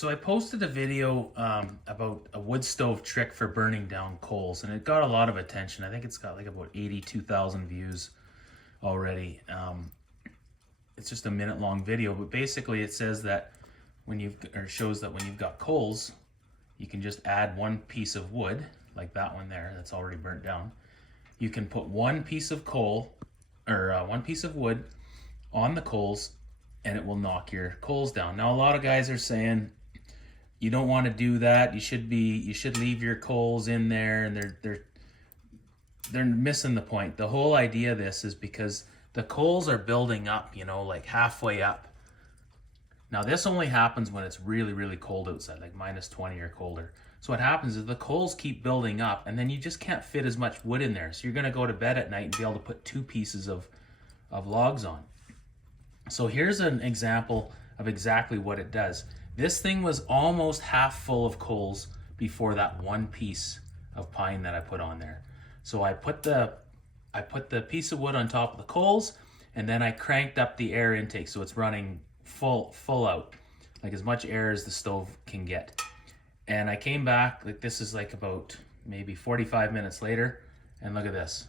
So I posted a video about a wood stove trick for burning down coals, and it got a lot of attention. I think it's got like about 82,000 views already. It's just a minute long video, but basically it says that shows that when you've got coals, you can just add one piece of wood, like that one there that's already burnt down. You can put one piece of coal or one piece of wood on the coals, and it will knock your coals down. Now a lot of guys are saying you don't want to do that. You should leave your coals in there, and they're missing the point. The whole idea of this is because the coals are building up, like halfway up. Now this only happens when it's really, really cold outside, like -20 or colder. So what happens is the coals keep building up, and then you just can't fit as much wood in there. So you're gonna go to bed at night and be able to put two pieces of logs on. So here's an example of exactly what it does. This thing was almost half full of coals before that one piece of pine that I put on there. So I put the piece of wood on top of the coals, and then I cranked up the air intake so it's running full out, like as much air as the stove can get. And I came back, like this is like about maybe 45 minutes later, and look at this.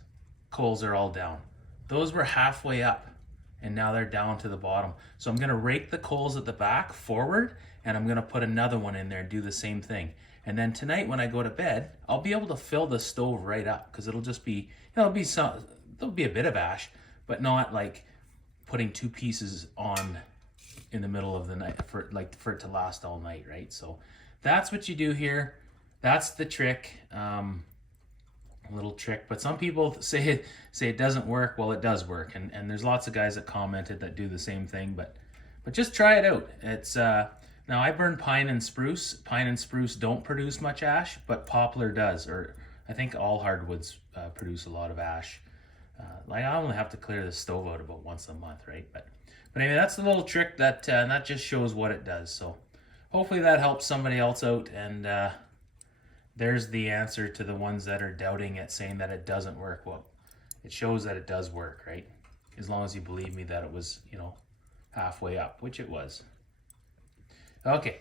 Coals are all down. Those were halfway up, and now they're down to the bottom. So I'm gonna rake the coals at the back forward, and I'm gonna put another one in there and do the same thing. And then tonight when I go to bed, I'll be able to fill the stove right up, because it'll just be, there'll be a bit of ash, but not like putting two pieces on in the middle of the night for it to last all night, right? So that's what you do here. That's the trick. Little trick, but some people say it doesn't work. Well, it does work, and there's lots of guys that commented that do the same thing, but just try it out. It's now I burn pine and spruce. Pine and spruce don't produce much ash, but poplar does, or I think all hardwoods produce a lot of ash. Like I only have to clear the stove out about once a month, right? But anyway, that's the little trick that just shows what it does. So hopefully that helps somebody else out, and there's the answer to the ones that are doubting it, saying that it doesn't work. Well, it shows that it does work, right? As long as you believe me that it was, halfway up, which it was. Okay,